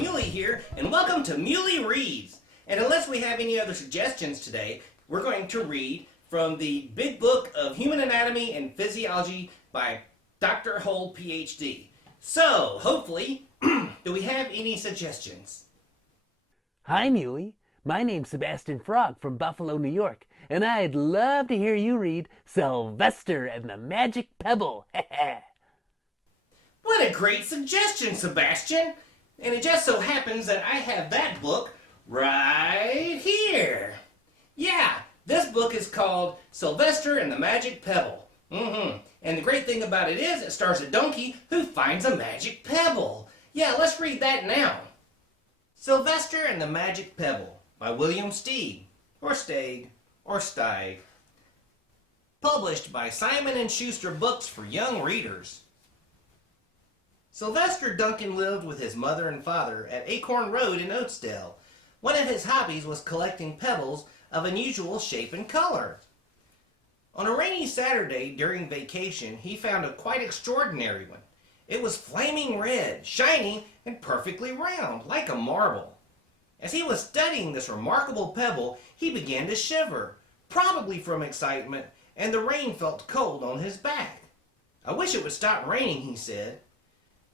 Muley here, and welcome to Muley Reads. And unless we have any other suggestions today, we're going to read from the Big Book of Human Anatomy and Physiology by Dr. Hull, PhD. So, hopefully, do we have any suggestions? Hi, Muley. My name's Sebastian Frog from Buffalo, New York, and I'd love to hear you read Sylvester and the Magic Pebble. What a great suggestion, Sebastian! And it just so happens that I have that book right here. Yeah, this book is called Sylvester and the Magic Pebble. And the great thing about it is it stars a donkey who finds a magic pebble. Yeah, let's read that now. Sylvester and the Magic Pebble by William Steig, or Steig, or Steig. Published by Simon & Schuster Books for young readers. Sylvester Duncan lived with his mother and father at Acorn Road in Oatsdale. One of his hobbies was collecting pebbles of unusual shape and color. On a rainy Saturday during vacation, he found a quite extraordinary one. It was flaming red, shiny, and perfectly round, like a marble. As he was studying this remarkable pebble, he began to shiver, probably from excitement, and the rain felt cold on his back. "I wish it would stop raining," he said.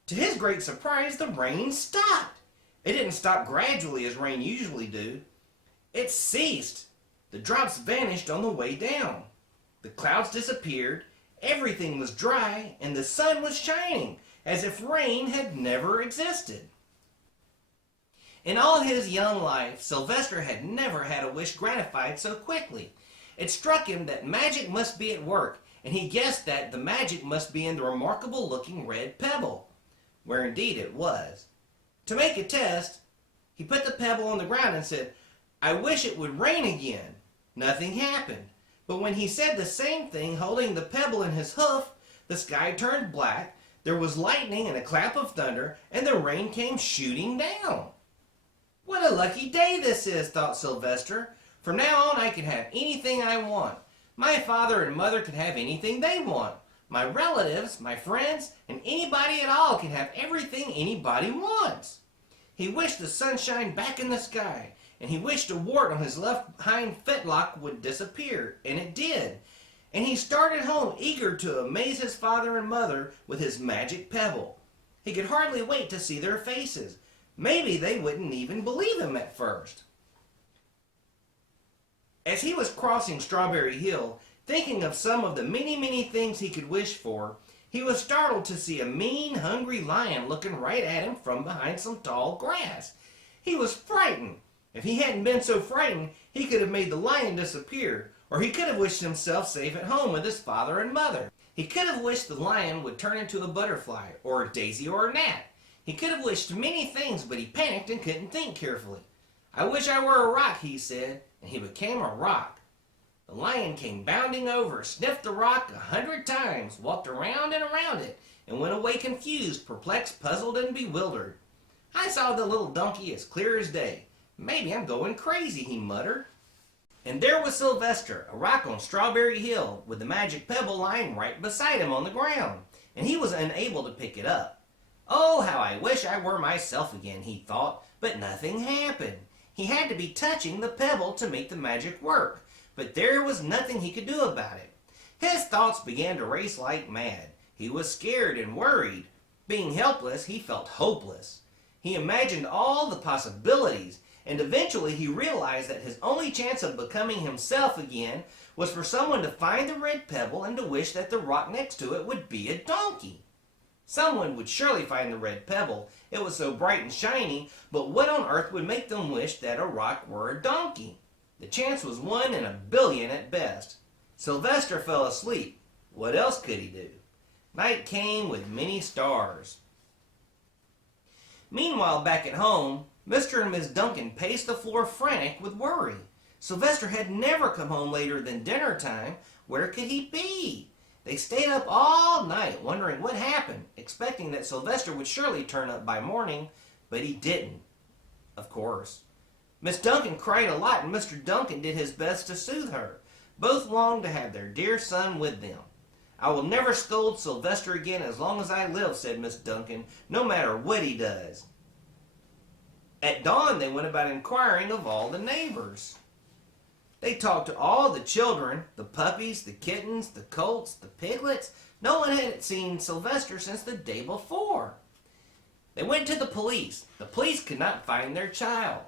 To his great surprise, the rain stopped. It didn't stop gradually as rain usually do. It ceased. The drops vanished on the way down. The clouds disappeared, everything was dry, and the sun was shining, as if rain had never existed. In all his young life, Sylvester had never had a wish gratified so quickly. It struck him that magic must be at work, and he guessed that the magic must be in the remarkable-looking red pebble, where indeed it was. To make a test, he put the pebble on the ground and said, "I wish it would rain again." Nothing happened. But when he said the same thing holding the pebble in his hoof, the sky turned black, there was lightning and a clap of thunder, and the rain came shooting down. "What a lucky day this is," thought Sylvester. "From now on I can have anything I want. My father and mother can have anything they want. My relatives, my friends, and anybody at all can have everything anybody wants." He wished the sunshine back in the sky, and he wished a wart on his left hind fetlock would disappear, and it did. And he started home eager to amaze his father and mother with his magic pebble. He could hardly wait to see their faces. Maybe they wouldn't even believe him at first. As he was crossing Strawberry Hill, thinking of some of the many things he could wish for, he was startled to see a mean, hungry lion looking right at him from behind some tall grass. He was frightened. If he hadn't been so frightened, he could have made the lion disappear, or he could have wished himself safe at home with his father and mother. He could have wished the lion would turn into a butterfly, or a daisy, or a gnat. He could have wished many things, but he panicked and couldn't think carefully. "I wish I were a rock," he said, and he became a rock. The lion came bounding over, sniffed the rock 100 times, walked around and around it, and went away confused, perplexed, puzzled, and bewildered. "I saw the little donkey as clear as day. Maybe I'm going crazy," he muttered. And there was Sylvester, a rock on Strawberry Hill, with the magic pebble lying right beside him on the ground, and he was unable to pick it up. "Oh, how I wish I were myself again," he thought, but nothing happened. He had to be touching the pebble to make the magic work. But there was nothing he could do about it. His thoughts began to race like mad. He was scared and worried. Being helpless, he felt hopeless. He imagined all the possibilities, and eventually he realized that his only chance of becoming himself again was for someone to find the red pebble and to wish that the rock next to it would be a donkey. Someone would surely find the red pebble. It was so bright and shiny, but what on earth would make them wish that a rock were a donkey? The chance was 1 in 1,000,000,000 at best. Sylvester fell asleep. What else could he do? Night came with many stars. Meanwhile, back at home, Mr. and Miss Duncan paced the floor frantic with worry. Sylvester had never come home later than dinner time. Where could he be? They stayed up all night wondering what happened, expecting that Sylvester would surely turn up by morning, but he didn't, of course. Miss Duncan cried a lot, and Mr. Duncan did his best to soothe her. Both longed to have their dear son with them. "I will never scold Sylvester again as long as I live," said Miss Duncan, "no matter what he does." At dawn, they went about inquiring of all the neighbors. They talked to all the children, the puppies, the kittens, the colts, the piglets. No one had seen Sylvester since the day before. They went to the police. The police could not find their child.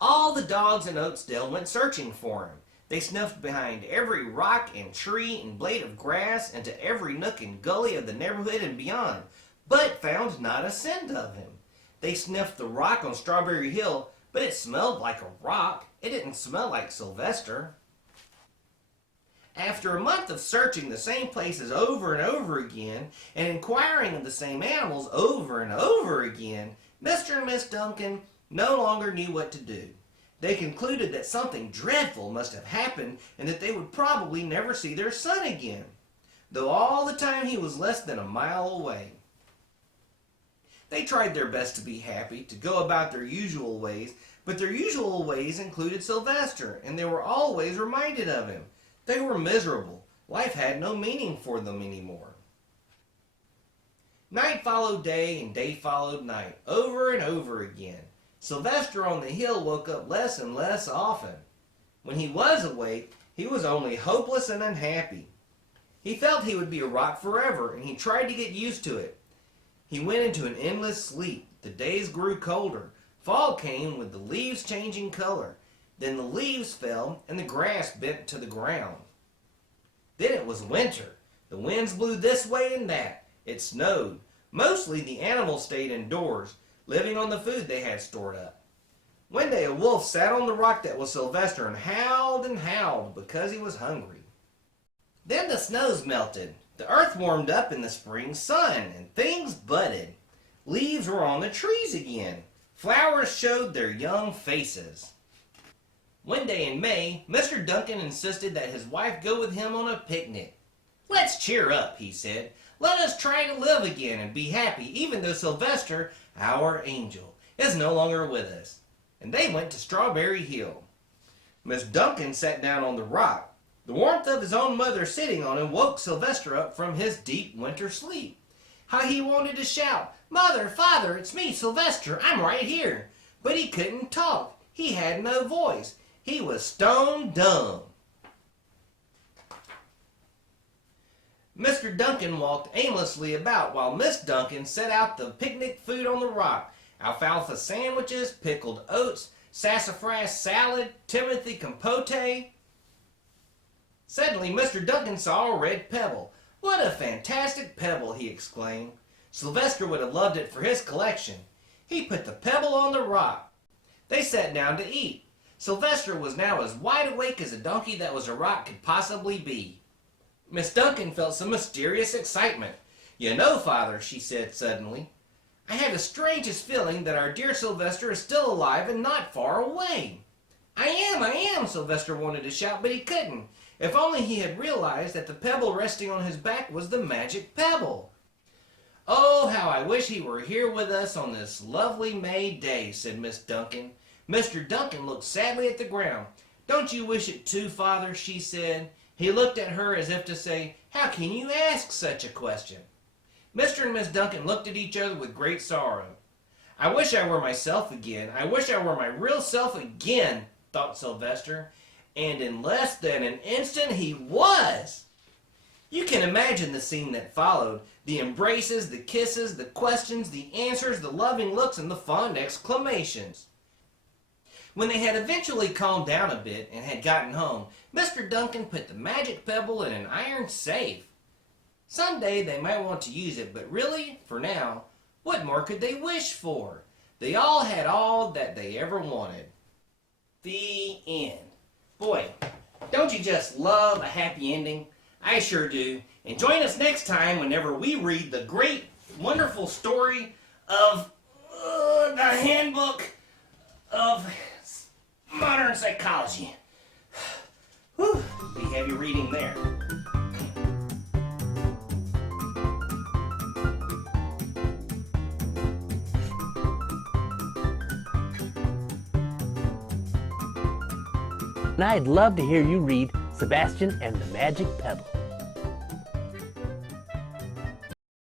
All the dogs in Oatsdale went searching for him. They sniffed behind every rock and tree and blade of grass, into every nook and gully of the neighborhood and beyond, but found not a scent of him. They sniffed the rock on Strawberry Hill, but it smelled like a rock. It didn't smell like Sylvester. After a month of searching the same places over and over again, and inquiring of the same animals over and over again, Mr. and Miss Duncan no longer knew what to do. They concluded that something dreadful must have happened and that they would probably never see their son again, though all the time he was less than a mile away. They tried their best to be happy, to go about their usual ways, but their usual ways included Sylvester, and they were always reminded of him. They were miserable. Life had no meaning for them anymore. Night followed day, and day followed night, over and over again. Sylvester on the hill woke up less and less often. When he was awake, he was only hopeless and unhappy. He felt he would be a rock forever, and he tried to get used to it. He went into an endless sleep. The days grew colder. Fall came with the leaves changing color. Then the leaves fell and the grass bent to the ground. Then it was winter. The winds blew this way and that. It snowed. Mostly the animals stayed indoors, living on the food they had stored up. One day a wolf sat on the rock that was Sylvester and howled because he was hungry. Then the snows melted. The earth warmed up in the spring sun, and things budded. Leaves were on the trees again. Flowers showed their young faces. One day in May, Mr. Duncan insisted that his wife go with him on a picnic. "Let's cheer up," he said. "Let us try to live again and be happy, even though Sylvester, our angel, is no longer with us." And they went to Strawberry Hill. Miss Duncan sat down on the rock. The warmth of his own mother sitting on him woke Sylvester up from his deep winter sleep. How he wanted to shout, "Mother, Father, it's me, Sylvester, I'm right here." But he couldn't talk. He had no voice. He was stone dumb. Mr. Duncan walked aimlessly about while Miss Duncan set out the picnic food on the rock. Alfalfa sandwiches, pickled oats, sassafras salad, Timothy compote. Suddenly Mr. Duncan saw a red pebble. "What a fantastic pebble!" he exclaimed. Sylvester would have loved it for his collection. He put the pebble on the rock. They sat down to eat. Sylvester was now as wide awake as a donkey that was a rock could possibly be. Miss Duncan felt some mysterious excitement. "You know, Father," she said suddenly, "I have the strangest feeling that our dear Sylvester is still alive and not far away." I am, Sylvester wanted to shout, but he couldn't. If only he had realized that the pebble resting on his back was the magic pebble. "Oh, how I wish he were here with us on this lovely May day," said Miss Duncan. Mr. Duncan looked sadly at the ground. "Don't you wish it too, Father?" she said. He looked at her as if to say, "How can you ask such a question?" Mr. and Miss Duncan looked at each other with great sorrow. "I wish I were myself again. I wish I were my real self again," thought Sylvester. And in less than an instant he was. You can imagine the scene that followed. The embraces, the kisses, the questions, the answers, the loving looks, and the fond exclamations. When they had eventually calmed down a bit and had gotten home, Mr. Duncan put the magic pebble in an iron safe. Someday they might want to use it, but really, for now, what more could they wish for? They all had all that they ever wanted. The end. Boy, don't you just love a happy ending? I sure do. And join us next time whenever we read the great, wonderful story of the Handbook of Modern Psychology. Whew, be heavy reading there. And I'd love to hear you read Sebastian and the Magic Pebble.